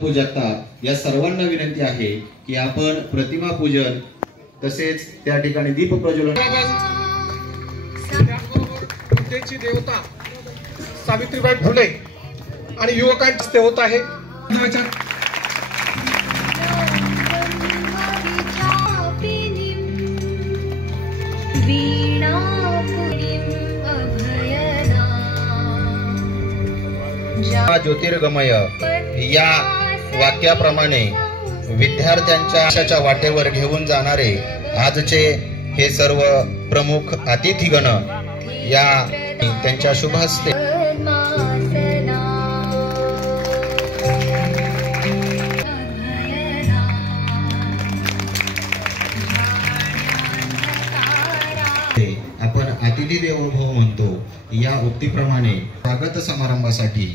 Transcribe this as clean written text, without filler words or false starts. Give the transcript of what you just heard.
पूजकता या सर्वांना विनंती आहे की आपण प्रतिमा पूजन तसेच त्या ठिकाणी दीप प्रज्वलन विद्येची देवता सावित्रीबाई फुले आणि युवकांचे होत आहे। ज्योतिर्गमय या वाक्याप्रमाणे विद्यार्थ्यांच्या आशाच्या वाटेवर घेऊन जाणारे आजचे हे सर्व प्रमुख अतिथीगण या त्यांच्या शुभ हस्ते आपण अतिथी देवो भव म्हणतो। या उक्तीप्रमाणे स्वागत समारंभासाठी